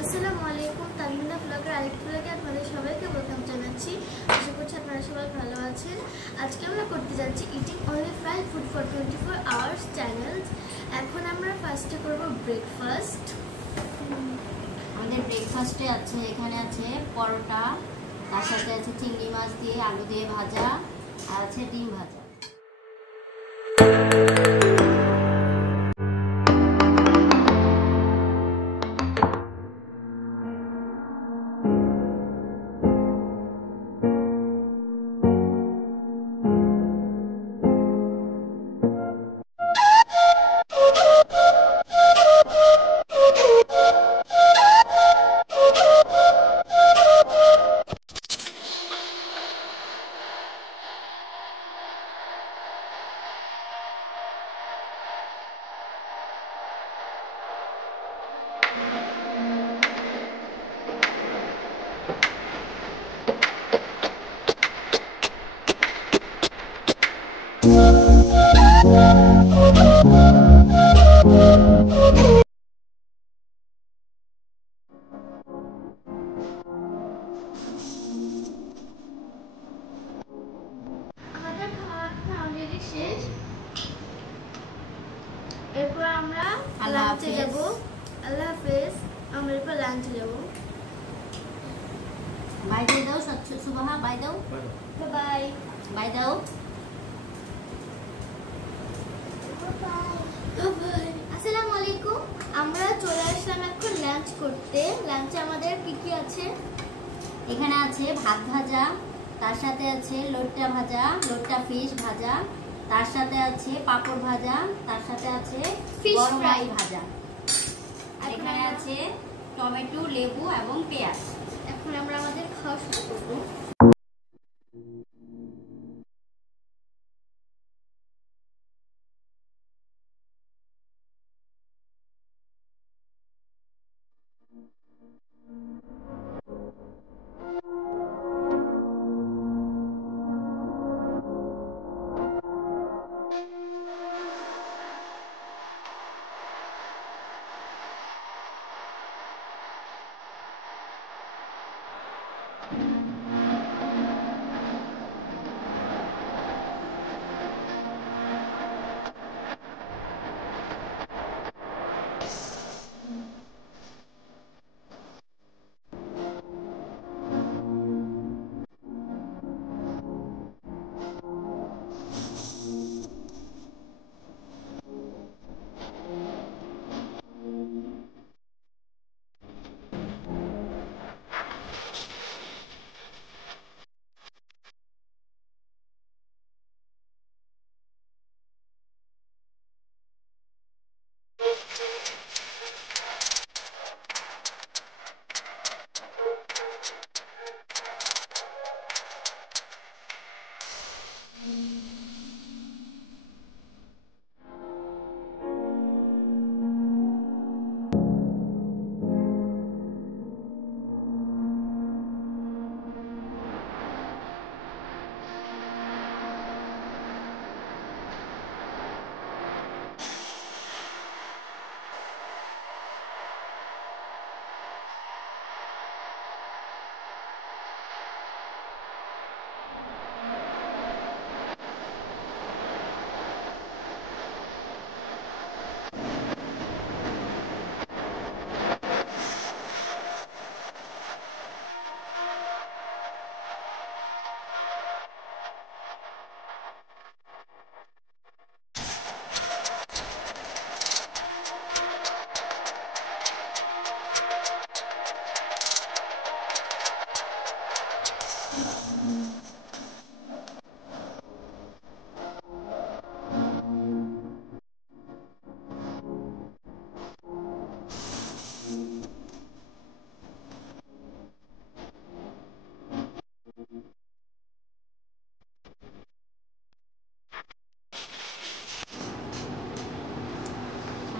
আসসালামু আলাইকুম, তানমিনা ব্লগের আরেকটি ব্লগে আপনাদের সবাইকে ওয়েলকাম জানাচ্ছি। আশা করছি আপনারা সবাই ভালো আছেন। আজকে আমরা করতে যাচ্ছি eating only fry food for 24 hours challenge. এখন আমরা ফার্স্টে করব ব্রেকফাস্ট। আমাদের ব্রেকফাস্টে আছে, এখানে আছে পরোটা, তার সাথে আছে চিংড়ি মাছ দিয়ে আলু দিয়ে ভাজা, আর আছে ডিম ভাজা। শেষ, এরপর আমরা লাঞ্চে যাব। আল্লাহ হাফেজ। আমরা এরপর লাঞ্চে যাব। বাই দিয়ে দাও সুবাহা, বাই দাও, বাই বাই দাও। আসসালামু আলাইকুম। আমরা চলে আসলাম এখন লাঞ্চ করতে। লাঞ্চে আমাদের কি কি আছে? এখানে আছে ভাত ভাজা, তার সাথে আছে লোট্টা ভাজা, লোট্টা ফিশ ভাজা, তার সাথে আছে পাপড় ভাজা, তার সাথে আছে ফিশ ফ্রাই ভাজা, আর এখানে আছে টমেটো, লেবু এবং পেঁয়াজ। এখন আমরা আমাদের খাওয়া শুরু করবো।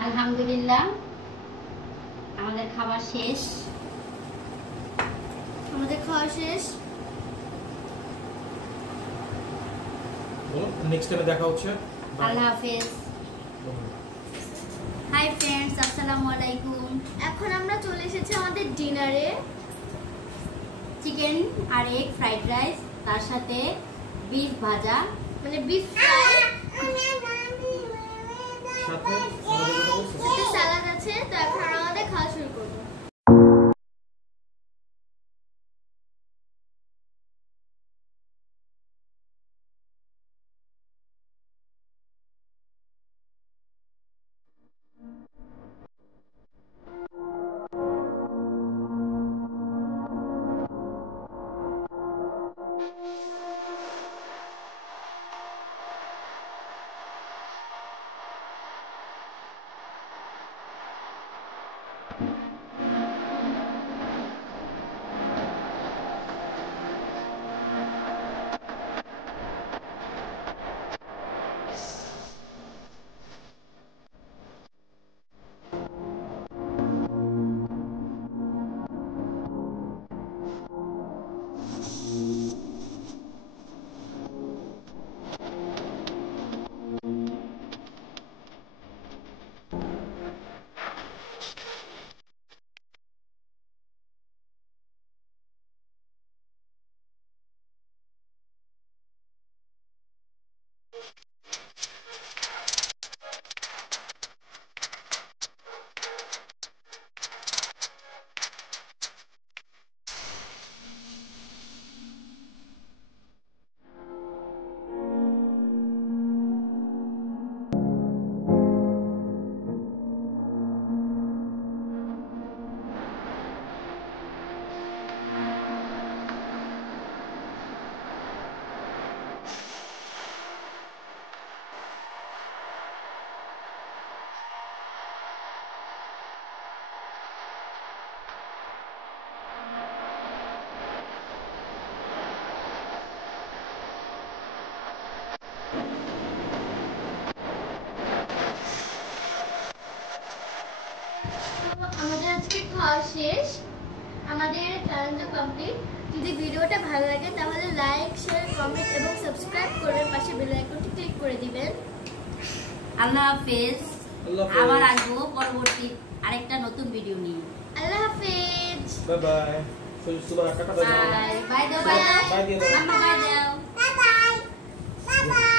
আলহামদুলিল্লাহ, আমাদের খাবার শেষ। নেক্সট টাইমে দেখা হচ্ছে। আল্লাহ হাফেজ। হাই ফ্রেন্ডস, আসসালামু আলাইকুম। এখন আমরা চলে এসেছি আমাদের ডিনারে। চিকেন আর এগ ফ্রাইড রাইস, তার সাথে বিফ ভাজা, মানে বিফ ফ্রাই, সাথে স্যালাড আছে। তো এখন আমরা আমাদের খাওয়া শুরু করব। আমাদের আজকে খাওয়া শেষ, আমাদের চ্যালেঞ্জ কমপ্লিট। যদি ভিডিওটা ভালো লাগে তাহলে লাইক, শেয়ার, কমেন্ট এবং সাবস্ক্রাইব করে পাশে বেল আইকনটি ক্লিক করে দিবেন। আল্লাহ হাফেজ। আবার আসবো পরবর্তী আরেকটা নতুন ভিডিও নিয়ে। আল্লাহ হাফেজ। Bye bye. বাই বাই দাও, বাই দাও, বাই দাও। Bye bye.